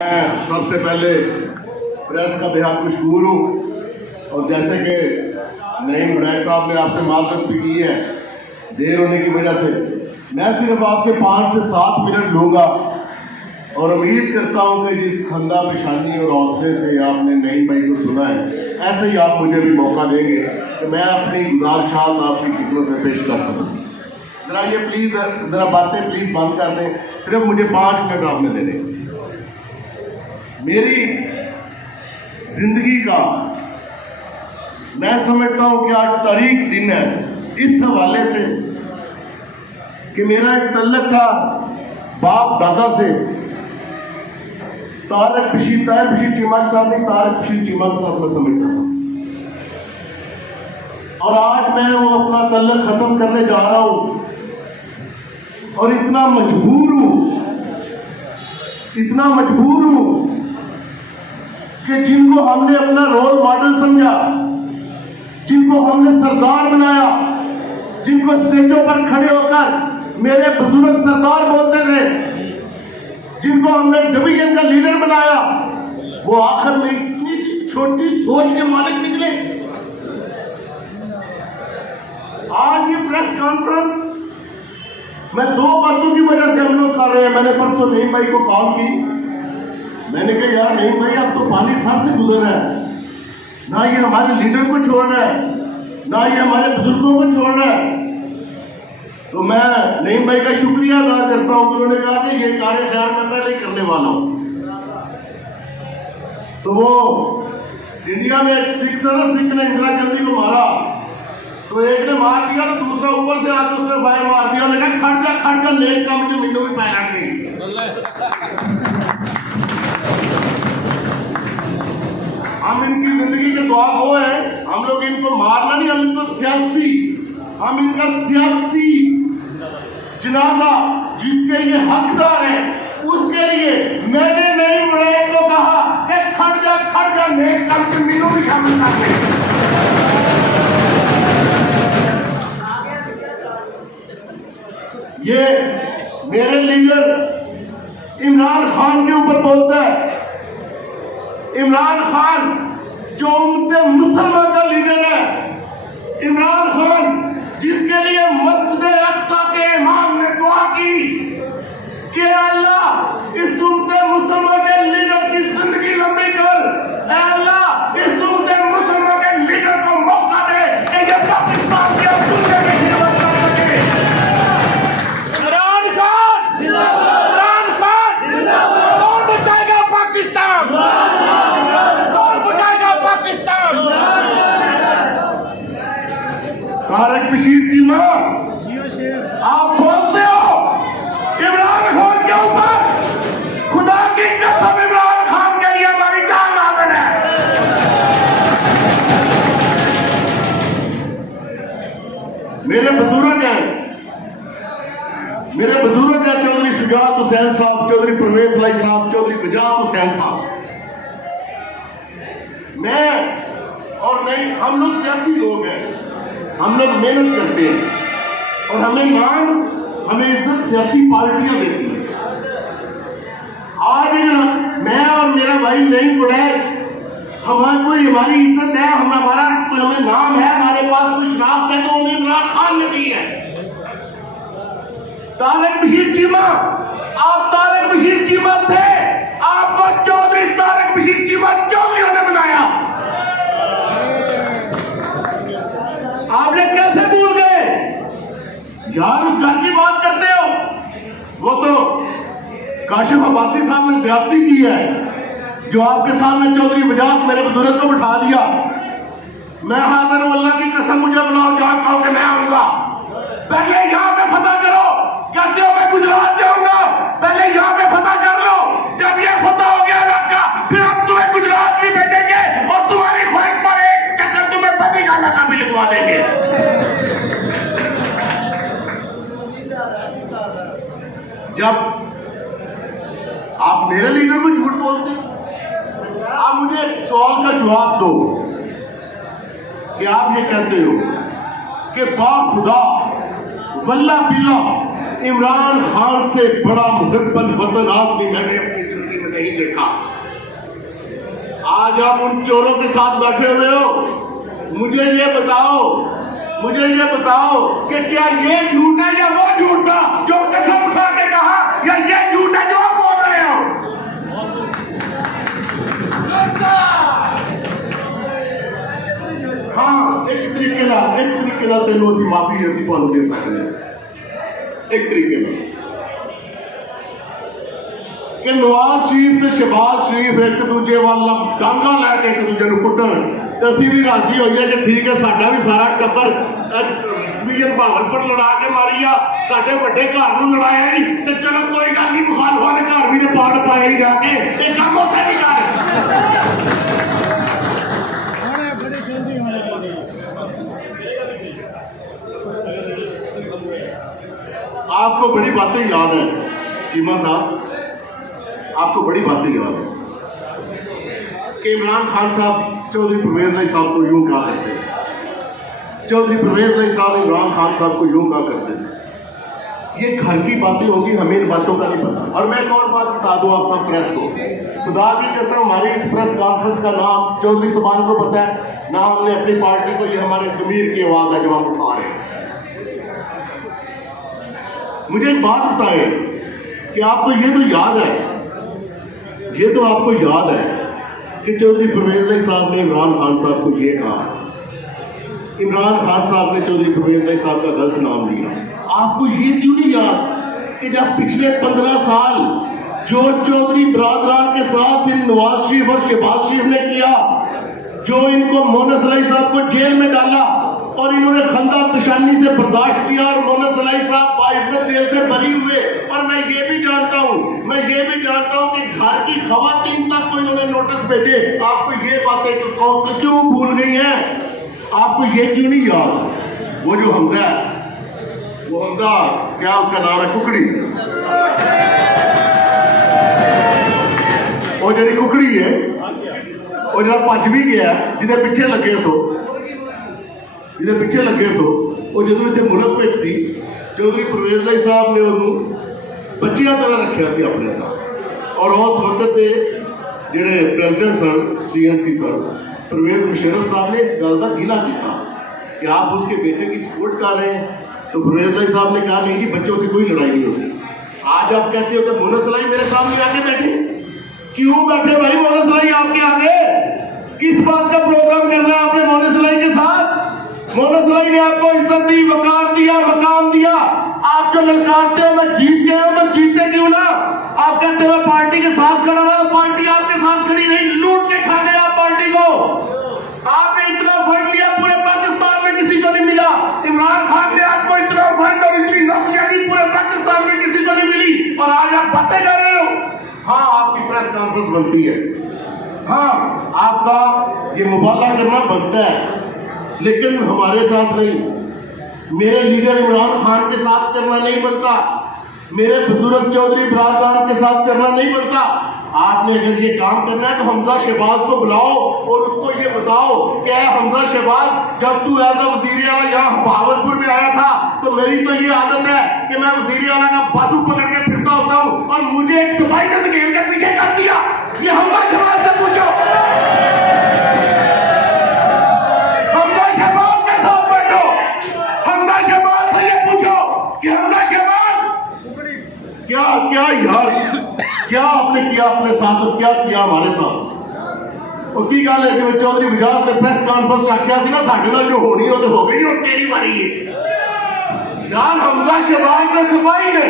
मैं सबसे पहले प्रेस का बेहद मशहूर हूँ और जैसे कि नईम उनैद साहब ने आपसे माजरत भी की है देर होने की वजह से, मैं सिर्फ आपके 5 से 7 मिनट लूँगा और उम्मीद करता हूँ कि जिस खंदा पेशानी और हौसले से आपने नईम भाई को सुना है, ऐसे ही आप मुझे भी मौका देंगे कि मैं अपनी गुजारिशात आपकी खिदमत में पेश कर सकूँ। ज़रा ये प्लीज़ ज़रा बातें प्लीज़ बंद कर दें, सिर्फ मुझे 5 मिनट आपने देने। मेरी जिंदगी का मैं समझता हूं कि आज तारीख दिन है इस हवाले से कि मेरा एक तल्लक था बाप दादा से, तारक बशीर चिमक साहब नहीं, तारक बशीर चिमक साहब मैं समझता था। और आज मैं वो अपना तल्लक खत्म करने जा रहा हूं और इतना मजबूर हूं कि जिनको हमने अपना रोल मॉडल समझा, जिनको हमने सरदार बनाया, जिनको स्टेजों पर खड़े होकर मेरे बुजुर्ग सरदार बोलते थे, जिनको हमने डिवीजन का लीडर बनाया, वो आखिर में इतनी सी छोटी सोच के मालिक निकले। आज ये प्रेस कॉन्फ्रेंस मैं 2 बातों की वजह से हम लोग कर रहे हैं। मैंने परसों नईम भाई को कॉल की, मैंने कहा यार नईम भाई अब तो पानी सर से गुजर रहा है, ना ये हमारे लीडर को छोड़ रहा है, ना ये हमारे बुजुर्गों को छोड़ रहा है। तो मैं नईम भाई का शुक्रिया अदा करता हूं कि उन्होंने कहा कि ये कार्य ख्याल मैं पहले ही करने वाला हूं। तो वो इंडिया में एक सिख था ना, सिख ने इंदिरा गांधी को मारा, तो एक ने मार दिया तो दूसरा ऊपर से आके उसने फायर मार दिया। मैंने खड़ जा लेक का मुझे मीनू भी पैरा नहीं। हम इनकी जिंदगी के दुआ हो है, हम लोग इनको मारना नहीं, हम इनका सियासी जनाजा जिसके ये हकदार है उसके लिए मैंने नईम उनैद को कहा कि खड़ जा नेक काम में मीनू भी शामिल कर ले। ये मेरे लीडर इमरान खान के ऊपर बोलता है। इमरान खान जो उनके मुसलमान का लीडर है, इमरान खान जिसके लिए मस्जिद अक्सा के इमाम ने दुआ की कि अल्लाह इस उम्मत मुसलमान के लीडर की जिंदगी लंबी कर, अल्लाह इस उम्मत मुसलमान के लीडर को मौका दे कि ये पाकिस्तान के दुनिया में खिदमत कर सके। इमरान खान जिंदाबाद, कौन बचाएगा पाकिस्तान, कौन बचाएगा पाकिस्तान। तारक बशीर चीमा, आप बोलते हो इमरान खान के ऊपर, खुदा की कसम इमरान खान के लिए हमारी जान नाज़िल है। मेरे बुजुर्ग हैं चौधरी शुजात हुसैन साहब, चौधरी परवेज लाई साहब, चौधरी गुजात हुसैन साहब। मैं और नहीं, हम लोग सियासी लोग हैं, हम लोग मेहनत करते हैं और हमें मान, हमें इज्जत सियासी पार्टियां देती हैं। आज मैं और मेरा भाई नईम उनैद, हमारी इज्जत है, हमें नाम है, हमारे पास कोई शनाख्त है तो हमें इमरान खान ने दी है। तारक बशीर चीमा, आप तारक बशीर चीमा थे, आपको चौधरी तारक बशीर चीमा चौधरी ने बनाया। आपने कैसे भूल गए यार, उस घर की बात करते हो, वो तो काशिफ अब्बासी साहब ने ज्यादती की है, जो आपके सामने चौधरी बजाज मेरे बुजुर्ग को बिठा दिया। मैं हाजिर हूं, अल्लाह की कसम मुझे बुलाओ, जहां कहो कि मैं आऊंगा। पहले यहां पे फतह करो, कहते हो मैं गुजरात जाऊंगा, पहले यहां पे फतह कर लो। जब ये फतह हो गया इलाका, फिर हम तुम्हें गुजरात भी भेजेंगे और तुम्हारी ख्वाहिश पर एक चक्कर तुम्हें बदी का इलाका भी लिखवा देंगे। जब आप मेरे लीडर को झूठ बोलते, आप मुझे सवाल का जवाब दो कि आप ये कहते हो कि बाखुदा वल्लाह बिल्लाह इमरान खान से बड़ा मुहब्बत वतन आदमी मैंने अपनी जिंदगी में नहीं देखा। आज आप उन चोरों के साथ बैठे हुए हो। मुझे ये बताओ कि क्या ये झूठ है या वो झूठ था जो कसम उठा के कहा, या ये झूठ है जो आप बोल रहे हो? हाँ, एक तरीके ना तेनों असीं माफी असीं तुहानूं दे सकते हैं। एक तरीके ना कि नवाज शरीफ ते शहबाज शरीफ एक दूजे वाल डांगा लैके एक दूजे नूं कुੱਟਣ ते असीं भी राजी होइए कि ठीक है, साडा भी सारा टब्बर डिवीजन भावलपुर लड़ा के मारी आ, साडे वड्डे घर नूं लड़ाया ही, ते चलो कोई गल नहीं, मुखालफां दे घर भी ते पाड़ पाए ही जाके ते काम उत्थे नहीं कर। आपको बड़ी बातें याद है चीमा साहब, आपको बड़ी बातें याद है कि इमरान खान साहब चौधरी परवेज अली साहब को यूं कहा करते थे, चौधरी परवेज अली साहब इमरान खान साहब को यूं कहा करते थे। ये घर की बातें होंगी, हमें इन बातों का नहीं पता। और मैं एक और बात बता दूं आप सब प्रेस को, खुदा की कसम हमारी इस प्रेस कॉन्फ्रेंस का नाम चौधरी सुबान को पता है ना, हमने अपनी पार्टी को, ये हमारे जमीर की आवाज है जो हम उठा रहे हैं। मुझे एक बात बताए कि आपको ये तो याद है, ये तो आपको याद है कि चौधरी परवेज अली साहब ने इमरान खान साहब को ये कहा, इमरान खान साहब ने चौधरी परवेज अली साहब का गलत नाम लिया। आपको ये क्यों नहीं याद कि जब पिछले 15 साल जो चौधरी बरादरान के साथ इन नवाज शरीफ और शहबाज शरीफ ने किया, जो इनको मोहन सलाई साहब को जेल में डाला और इन्होंने खंदा पेशानी से बर्दाश्त किया और मोहन सलाई साहब बाइज्जत जेल से बरी हुए। और मैं ये भी जानता हूं कि घर की खवातीन तक को इन्होंने नोटिस भेजे। आपको ये बातें क्यों भूल गई हैं? आपको ये क्यों नहीं याद? वो जो हमजा है, वो हमजा क्या उसका नाम है, कुकड़ी, वो जी कुकड़ी है, वो जरा भज भी गया जिदे पिछे लगे सो, वो जो इतने मुल्क में सी, चौधरी परवेज अली साहब ने उन्होंने बच्चियां तरह रखा सी अपने साथ। और उस वक्त के जेडे प्रेजिडेंट सन CNC सन परवेज मुशर्रफ साहब ने इस गल का गिला किया कि आप उसके बेटे की सपोर्ट कर रहे हैं। तो परवेज अली साहब ने कहा नहीं जी, बच्चों से कोई लड़ाई नहीं होती। आज आप कहते हो कि मोहन सलाई मेरे सामने आके बैठे, क्यों बैठे भाई मोहन सलाई आपके आगे? किस बात का प्रोग्राम करना है आपने मोहन सलाई के साथ? मोहन सलाई ने आपको इज्जत दी, वकार दिया, मकाम दिया। आप जो ललकारते हो मैं जीत गए हो, तो जीते क्यों ना? आप कहते हो पार्टी के साथ खड़ा रहा, पार्टी आपके साथ खड़ी नहीं, लूट के खा गए आप पार्टी को। आपने इतना फंड लिया पूरे पाकिस्तान में किसी को नहीं मिला। इमरान खान ने आपको इतना फंड और इतनी नौकरियां दी पूरे पाकिस्तान में किसी को नहीं मिली, और आज आप बातें कर रहे हो। हाँ, आपकी प्रेस कॉन्फ्रेंस बनती है, हाँ आपका ये मुबाला करना बनता है, लेकिन हमारे साथ नहीं, मेरे लीडर इमरान खान के साथ करना नहीं बनता, मेरे बुजुर्ग चौधरी बरादरान के साथ करना नहीं बनता। आपने अगर ये काम करना है तो हमजा शहबाज को बुलाओ और उसको ये बताओ कि हमजा शहबाज, जब तू एज अ वजीर आला यहाँ भावलपुर में आया था तो मेरी तो ये आदत है कि मैं वजीर आला का बाजू पकड़ के फिरता होता हूँ और मुझे एक सिपाही ने घेर के पीछे कर दिया। ये हमजा शहबाज से पूछो, हमजा शहबाज के साथ बैठो, हमजा शहबाज से ये पूछो कि हमजा शहबाज क्या क्या यार, क्या आपने किया अपने साथ और क्या किया हमारे साथ? और की गल है कि चौधरी बजाज ने प्रेस कॉन्फ्रेंस रखा सी ना, साडे नाल जो होनी हो तो हो गई, और तेरी बारी है यार। हमजा शहबाज ने सिपाही ने,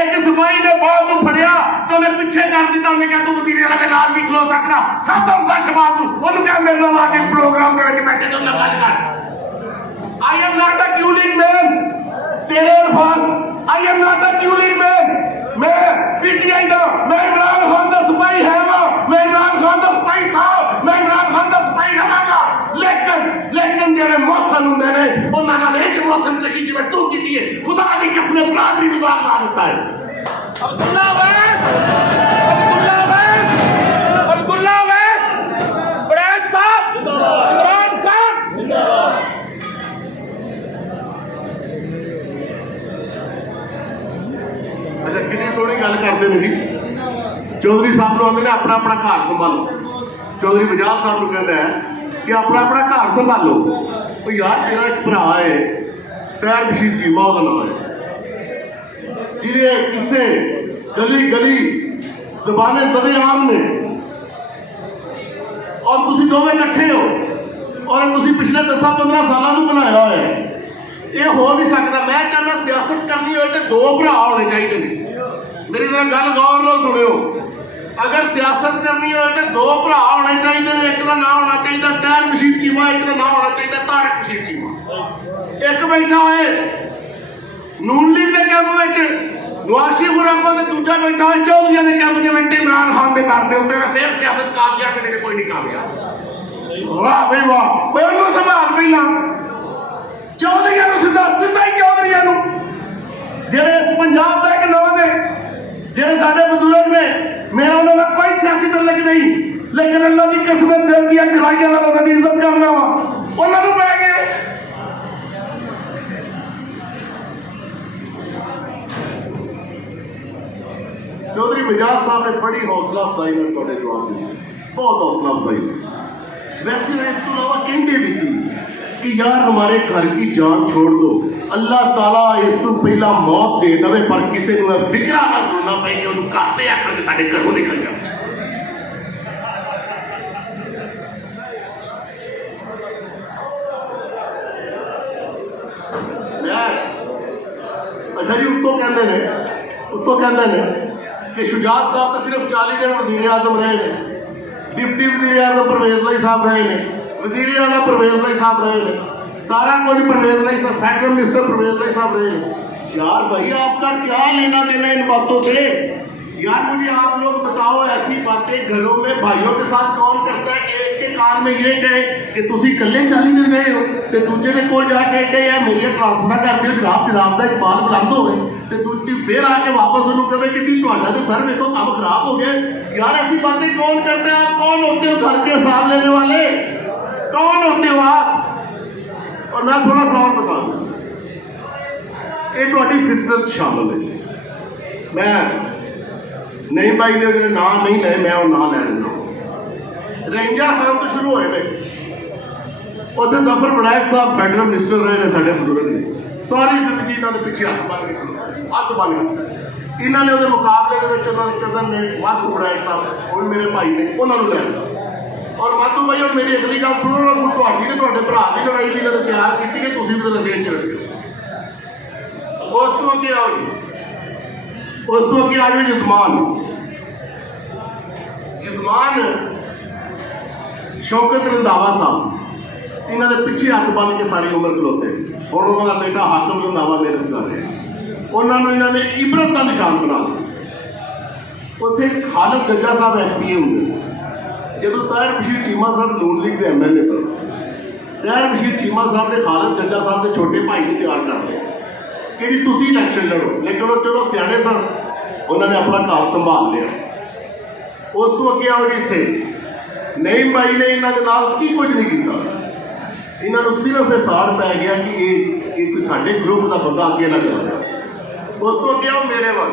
एक सिपाही ने बाल को फड़िया तो मैं पीछे कर दिता, उन्हें कहा तू वजीर आला के नाल नहीं खलो सकता। सब हमजा शहबाज उन्होंने कहा मेरे नाल आके प्रोग्राम करके बैठे तो ना गल कर। I am not a cooling man, तेरे अल्फाज, I am not a cooling man. मैं पीटीआई दा, मैं इमरान खान दा सिपाही है, मैं इमरान खान दा सिपाही साहब, मैं इमरान खान दा सिपाही रहांगा। लेकिन जेडे मौसम हुंदे ने उन्हां नाल एक मौसम कशी जिवें तू कीती है, खुदा दी कसम बरादरी विभाग ला दिता है। अब्दुल्ला वैस, अब्दुल्ला वैस, प्रेस साहब, इमरान खान जिंदाबाद। अच्छा, कितनी सोहनी गल करते मेरी चौधरी साहब चाहते हैं अपना अपना घर संभालो। चौधरी बजाज साहब को कहता है कि अपना अपना घर संभालो। तो यार मेरा एक भरा है तैर बशीर चीमा, उसका नाम है, जिन्हें किस्से गली गली जबाने सदे आम ने, और तुसी दोवें इकट्ठे हो और तुसी पिछले 10-15 सालों को बनाया हुआ है। ये हो नहीं सकता। मैं चाहना सियासत करनी हो तो दो भरा होने चाहिए। मेरी जरा गल गौर नाल सुनियो, अगर सियासत करनी हो तो दो भरा होने चाहिए। एक का नाम होना चाहिए तैर बशीर चीमा, एक का नाम होना चाहिए तारक बशीर चीमा। एक बैठा है नून लीग के कैंप में नवाज शरीफ मुरादा ते दूजा बैठा है चौधरी के कैंप में इमरान खान के घर के उत्ते। फिर सियासत कामयाब करने कोई नहीं कामयाब। वाह भाई वाह, उन्होंने संभाल पहला चौधरी सीधा सीधा ही चौधरी जेड़े पंजाब का एक नाम है, जेड़े साढ़े बुजुर्ग ने, मेरा उन्होंने कोई सियासी तलक नहीं, लेकिन अल्लाह की किस्मत दे दी खिलाइया वालों की इज्जत करना वा उन्होंने पै गए। चौधरी बजाज साहब ने बड़ी हौसला अफजाई में थोड़े जवाब दिए, बहुत हौसला अफजाई। वैसे इस तो अलावा कहते भी थी कि यार हमारे घर की जान छोड़ दो, अल्लाह ताला इस तो पहला मौत दे दे, पर किसी को फिक्रा ना सुनना पे कि उन्होंने करते आकर के साढ़े घरों निकल जाए। अच्छा जी, उत्तों कहते हैं कि शुजात साहब तो सिर्फ 40 दिन वजीर आजम रहे हैं, डिप्टी वजीर आजम परवेज लाई साहब रहे हैं, वजीर आला परवेज लाई साहब रहे हैं, सारा कुछ परवेज लाई साहब, फेडरल मिनिस्टर परवेज लाई साहब रहे हैं। यार भाई आपका क्या लेना देना इन बातों से? यार मुझे आप लोग बताओ, ऐसी बातें घरों में भाइयों के साथ कौन करता है कि एक के कान में ये कहे कि तुसी कल्ले 40 दिन गए हो, तो दूजे ने कोल जाके कहे यार मेरी ट्रांसफर कर दियो, जनाब का इकबाल बुलंद होवे, तो दूसरी फिर आके वापस उन्होंने कहे कि जी तुहाडा तो सर देखो काम खराब हो गया। यार ऐसी बातें कौन करते हैं? आप कौन होते हो घर के हिसाब लेने वाले? कौन होते हो आप? और मैं थोड़ा सा और बता दूं, ये थोड़ी फितरत शामिल है। मैं नहीं भाई ने ना नहीं ले, मैं वो ना ले लेना। रेंजर खान तो शुरू होए ने, उसे जफर बनायक साहब फेडरल मिनिस्टर रहे ने, साढ़े बुजुर्ग ने सारी जिंदगी इन्होंने पिछे हाथ बन के इन्होंने उहदे मुकाबले के कजन ने माधू बनायक साहब, वो भी मेरे भाई ने, उन्होंने लै लिया। और माधू भाई और मेरी अगली गल सुनो, तुहाडी ते तुहाडे भरा की लड़ाई की इन्होंने तैयार की कि तुसीं भी जेल च रखियो। उस तो अगे आओ जी, उस तो अगे आ जाओ जजमान शौकत रंधावा साहब, इन्होंने पिछे हाथ बन के सारी उम्र खलोते। और उन्होंने बेटा हाकम रंधावा मेहनत कर रहे, उन्होंने इन्होंने इबरत का निशान बना दिया। उत्थे खालिद गज्जा साहब FPA होंगे, जो ताहिर बशीर चीमा साहब नून लीग के MLA सर, ताहिर बशीर चीमा साहब ने खालिद गज्जा साहब के छोटे भाई को तैयार कर लिया कि जी तुसी इलैक्शन लड़ो, लेकिन वो चलो सियाने सन, उन्होंने अपना घर संभाल लिया। उस तो अगे आओ जी, इतने नहीं भाई ने इन्होंने नाल की कुछ नहीं किया, इन्होंने सिर्फ हिसार पै गया कि ये कोई साडे ग्रुप का बंदा अगे ना चला जाए। उस तो अगे आओ मेरे वाल,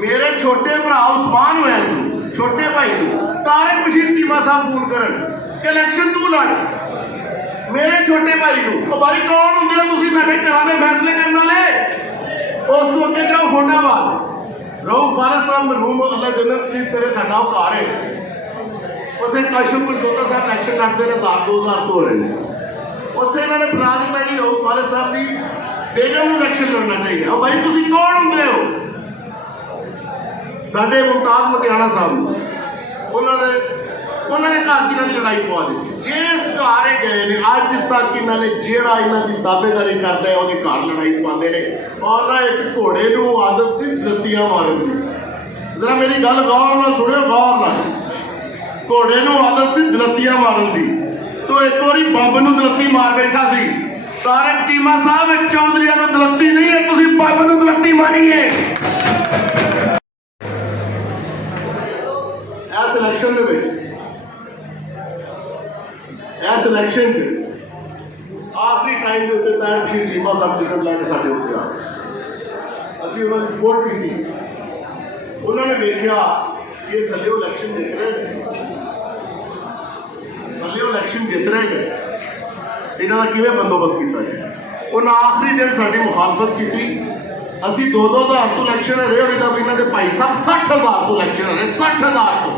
मेरे छोटे भरा उस्मान वैस छोटे भाई को तारक बशीर चीमा साहब फोन करन कि इलैक्शन तू लड़, मेरे छोटे भाई को भाई कौन होंगे तुसीं साडे घरां दे फैसले करने वाले। उस तो अगे जाओ होंडाबाद, रऊफ फारस साहब मरहूम अल्लाह जन्नत नसीब करे, साडा वो घर है, उत्थे काशिफ पंचोता साहब इलैक्शन लड़ते हैं, 2000 तो हो रहे हैं। उत्थे इन्होंने बना दिता जी रऊफ फारस साहब की बेगम को इलैक्शन लड़ना चाहिए। भाई तुसीं कौन होंगे हो? साडे मुमताज मतियाना साहब उन्होंने घर च इन्होंने लड़ाई पवा दी। जिस घर गए ने अज तक इन्होंने जेड़ा इन्हों की दावेदारी करता है वो घर लड़ाई पवाते हैं। और ना एक घोड़े को आदत सी दत्तियां मारन की, जरा मेरी गल गौर ना सुनियो, गौर ना, घोड़े को आदत सी दलत्तियां मारन की, तो एक बार बंब न दलत्ती मार बैठा सी। तारक चीमा साहब चौधरी को दलत्ती नहीं है, तुम बंब न दलत्ती मारी है। इस इलैक्शन आखिरी टाइम के उत्ते ताहिर बशीर चीमा साहब टिकट लैके साडे उत्ते आ गए, असीं उन्होंने सपोर्ट की। उन्होंने देखा कि ये थले इलेक्शन जित रहे हैं, थले इलेक्शन जित रहे हैं, इन्हों का किवें बंदोबस्त किया जाए। उन्हें आखिरी दिन साड़ी मुखालफत की, असी 2-2 हज़ार तो इलेक्शन रहे हो, नहीं तो इन्हों के भाई साहब 60,000 तो इलेक्शन रहे, 60,000 तो।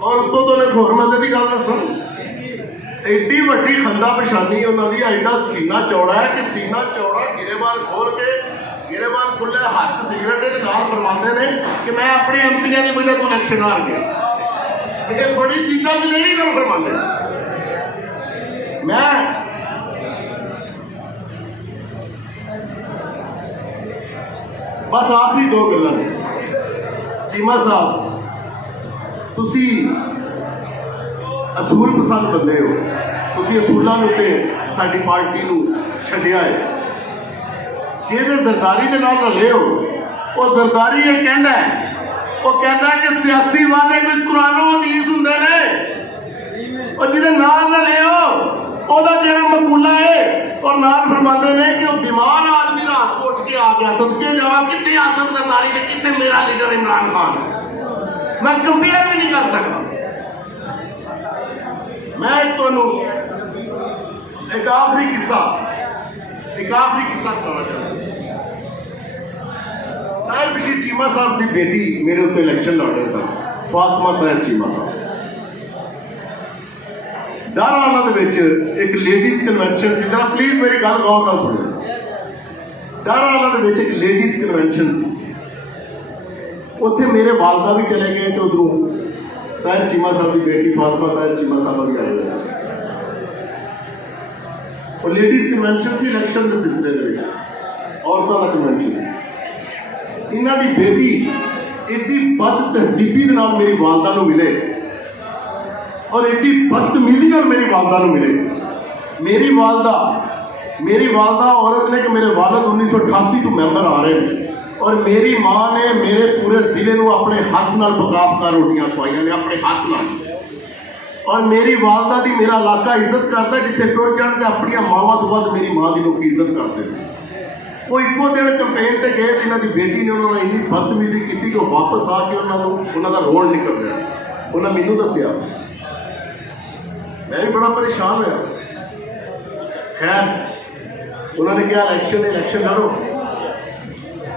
और उत्तों तो एक होर मजे की गल दस, एड्डी वड्डी खंदा पेशानी उन्होंने एडा सीना चौड़ा है कि सीना चौड़ा गिरेबान खोल के गिरेबान खुले हाथ सिगरेट के नाल फरमाते ने कि मैं अपने एमपीआं की वजह तो इलेक्शन हार गया। ये बड़ी दीदा दलेरी गल फरमाते। मैं बस आखिरी 2 गल्लां ने। चीमा साहब, तुसी असूल पसंद बंदे हो, तुसी असूलों के उत्ते साडी पार्टी नूं छड्डिया है। जे जरदारी के नाल रले हो, वो जरदारी ये कहता है, वो कहता है कि सियासी वादे कोई कुरानो हदीस हुंदे ने, और जिहदे नाल रले हो ओदा जेड़ा मकूला है, और नाल फरमाते ने कि वो बीमार आदमी रात को उठ के आ गया, सदके जावा कितने आसम जरदारी के कितने मेरा लीडर इमरान खान। मैं कंपेयर भी नहीं कर सकता। मैं तुहानू एक आखिरी किस्सा सुनाना चाहता। ताहिर बशीर चीमा साहब की बेटी मेरे उत्ते इलेक्शन लड़ रहे सन, फातिमा ताहिर चीमा साहब। डारावाला दे विच एक लेडीज कन्वेंशन सी, जरा प्लीज मेरी गल गौर नाल सुनो। डारावाला दे विच एक लेडीज कन्वेंशन सी, उत्थे मेरे वालदा भी चले गए, तो उधरों ताहिर चीमा साहब की बेटी फातिमा ताहिर चीमा साहब भी आए हुए। और लेडीज कन्वेंशन से इलेक्शन के सिलसिले में औरतों का कन्वेंशन, इन्हों की बेटी एडी बद तहजीबी के नाल मेरी वालदा नूं मिले, और एडी बदतमीजी नाल मेरी वालदा नूं मिले। मेरी वालदा औरत ने कि मेरे वालद 1988 तो मैंबर आ रहे हैं, और मेरी माँ ने मेरे पूरे जिले को अपने हाथ नाल पका रोटियां खवाइया ने, अपने हाथ नाल। और मेरी वालदा की मेरा इलाका इज्जत करता है, जिथे टुर जान के अपनी मावां तो बाद मेरी माँ की लोग इज्जत करते हैं। वो एको दिन कंपेन से गए, जिन्हों की बेटी ने उन्होंने इन्नी बदतमीजी की कि वापस आके उन्होंने रोल निकल रहा। उन्हें मैनू दसिया, मैं भी बड़ा परेशान होया। खैर उन्होंने कहा इलेक्शन लड़ो।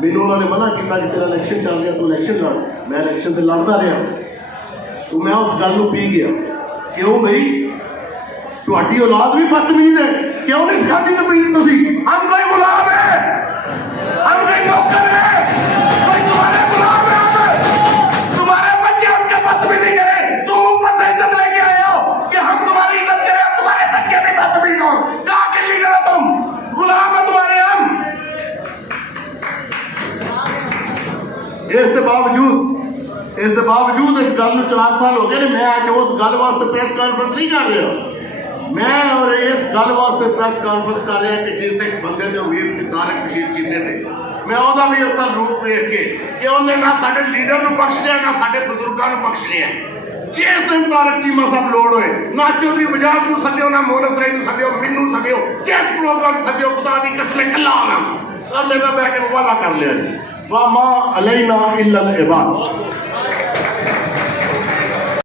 मैनू उन्होंने मना किया कि तेरा इलेक्शन चल रहा, तू इलेक्शन लड़। मैं इलेक्शन से लड़ता रहा, तो मैं उस गल को पी गया। क्यों भाई, तुम्हारी औलाद भी बदतमीज है, क्यों नहीं सिखाती तमीज तुसी? हम कोई गुलाम है, हम कोई नौकर है, कोई तुम्हारे गुलाम है। तुम्हारे बच्चे हमके बदतमीजी करें, तुम ऊपर से इज्जत लेके आए हो कि हम तुम्हारी इज्जत करें, तुम्हारे बच्चे भी बदतमीज हो। क्या के लिए करो तुम? गुलाम है तुम्हारे हम। इस बावजूद इस गल 4 साल हो गए, मैं आज उस गल वास्ते प्रेस कॉन्फ्रेंस नहीं कर रहा। मैं और इस गल वास्ते प्रेस कॉन्फ्रेंस कर रहा कि जिस एक बंदे की उम्मीद थी तारिक बशीर चीमे ने, मैं वह भी असल रूप वेख के कि उन्हें ना साडे लीडर को बख्श लिया, ना साडे बुजुर्गों को बख्श लिया। जिस दिन तारिक चीमा साहब लोड़ होए, ना चौधरी बजाज को सद्यो, ना मोनस राय को सद्यो, मैनू सद्यो, जिस प्रोग्राम सद्यो, खुदा दी कसम कल्ला आना। और मेरा बैठ के वाला कर लिया, वामा अलैना इल्लल इबाद।